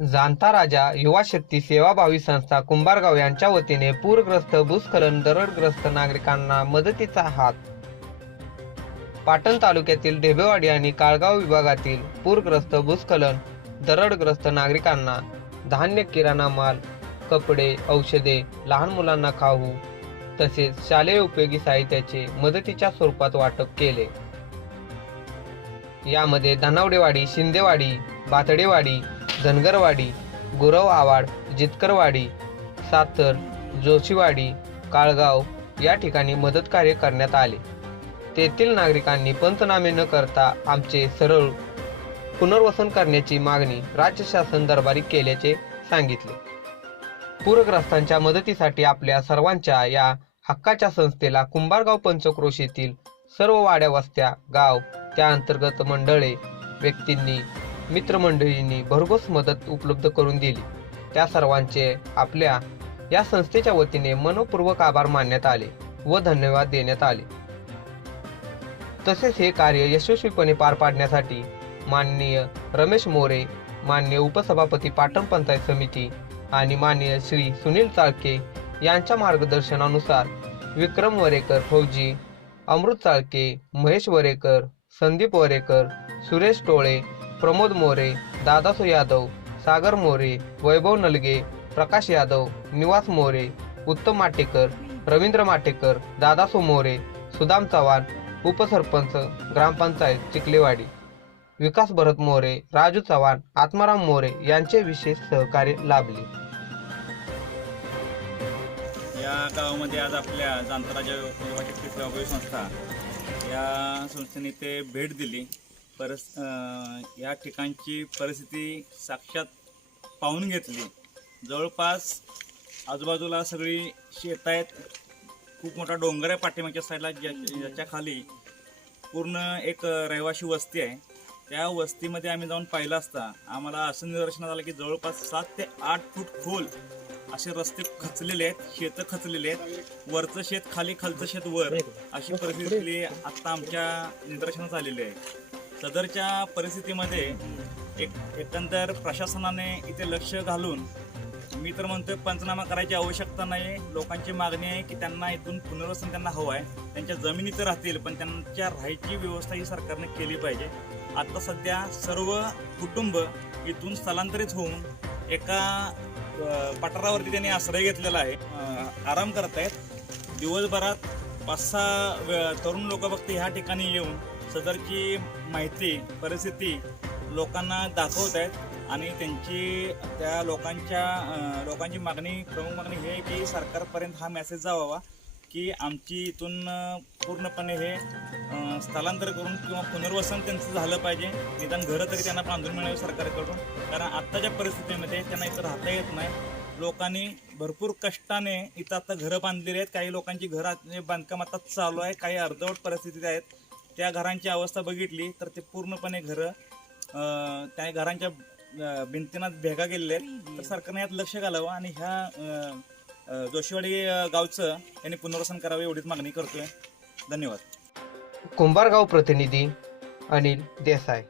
जाणता राजा युवा शक्ती सेवाभावी संस्था कुंभारगाव यांच्या वतीने पूरग्रस्त भूस्खलन दरडग्रस्त नागरिकांना मदतीचा हात. पाटण तालुक्यातील ढेबेवाडी आणि काळगाव विभागातील पूरग्रस्त भूस्खलन दरडग्रस्त नागरिकांना धान्य किराणा माल कपडे औषधे लहान मुलांना खाऊ तसेच शालेय उपयोगी साहित्याचे मदतीच्या स्वरूपात वाटप केले. यामध्ये धनावडेवाडी शिंदेवाडी बातडेवाडी धनगरवाडी गुरव आवाड जितकरवाडी सातर जोशीवाडी काळगाव या ठिकाणी मदत कार्य करण्यात आले. तेथील नागरिकांनी पंचनामे न करता आमचे सरळ पुनर्वसन करण्याची मागणी राज्य शासन दरबारी केल्याचे सांगितले. पूरग्रस्तांच्या मदतीसाठी आपल्या सर्वांच्या या हक्काच्या संस्थेला कुंभारगाव पंचक्रोशीतील सर्व वाड्या वस्त्या गाव त्या अंतर्गत मंडळे व्यक्तींनी मित्रमंडळींनी भरघोस मदत उपलब्ध करून दिली. त्या सर्वांचे आपल्या या संस्थेच्या वतीने मनपूर्वक आभार मानण्यात आले व धन्यवाद देण्यात आले. तसेच हे कार्य यशस्वीपणे पार पाडण्यासाठी माननीय रमेश मोरे माननीय उपसभापती पाटण पंचायत समिती आणि माननीय श्री सुनील चाळके यांच्या मार्गदर्शनानुसार विक्रम वरेकर फौजी अमृत चाळके महेश वरेकर संदीप वरेकर सुरेश टोळे प्रमोद मोरे दादासो यादव सागर मोरे वैभव नलगे प्रकाश यादव निवास मोरे उत्तम माटेकर रवींद्र माटेकर दादासो मोरे सुदाम चव्हाण उपसरपंच ग्रामपंचायत चिखलेवाडी. विकास भरत मोरे राजू चव्हाण आत्माराम मोरे यांचे विशेष सहकार्य लाभले. या गावामध्ये आज आपल्या जांतराच्या संस्था या संस्थेने ते भेट दिली. परस या ठिकाणची परिस्थिती साक्षात पाहून घेतली. जवळपास आजूबाजूला सगळी शेत आहेत. खूप मोठा डोंगर आहे पाठीमागच्या साईडला ज्या ज्याच्या खाली पूर्ण एक रहिवाशी वस्ती आहे. त्या वस्तीमध्ये आम्ही जाऊन पाहिलं असता आम्हाला असं निदर्शनात आलं की जवळपास सात ते आठ फूट खोल असे रस्ते खचलेले आहेत शेतं खचलेले आहेत. वरचं शेत खाली खालचं शेत वर अशी परिस्थिती आत्ता आमच्या निदर्शनात आलेली आहे. सदरच्या परिस्थितीमध्ये एक एकंदर प्रशासनाने इथे लक्ष घालून मी तर म्हणतो पंचनामा करायची आवश्यकता नाही. लोकांची मागणी आहे की त्यांना इथून पुनर्वसन त्यांना हवं आहे. त्यांच्या जमिनी तर राहतील पण त्यांच्या राहायची व्यवस्था ही सरकारने केली पाहिजे. आता सध्या सर्व कुटुंब इथून स्थलांतरित होऊन एका पठारावरती त्यांनी आश्रय घेतलेला आहे. आराम करत आहेत दिवसभरात पाच सहा वे- तरुण लोक फक्त ह्या ठिकाणी येऊन सदरची माहिती परिस्थिती लोकांना दाखवत आहेत आणि त्यांची त्या लोकांच्या लोकांची मागणी प्रमुख मागणी हे की सरकारपर्यंत हा मेसेज जावा की आमची इथून पूर्णपणे हे स्थलांतर करून किंवा पुनर्वसन त्यांचं झालं पाहिजे. निदान घरं तरी त्यांना बांधून मिळावी सरकारकडून. कारण आत्ताच्या परिस्थितीमध्ये त्यांना इथं राहता येत नाही. लोकांनी भरपूर कष्टाने इथं आता घरं बांधलेली आहेत. काही लोकांची घरं बांधकाम आता चालू आहे. काही अर्धवट परिस्थितीत आहेत. त्या घरांची अवस्था बघितली तर ते पूर्णपणे घरं त्या घरांच्या भिंतीनात भिंतींना भेगा गेलेल्या आहेत. तर सरकारने यात लक्ष घालावं आणि ह्या जोशीवाडी गावचं यांनी पुनर्वसन करावं एवढीच मागणी करतोय. धन्यवाद. कुंभारगाव प्रतिनिधी अनिल देसाई.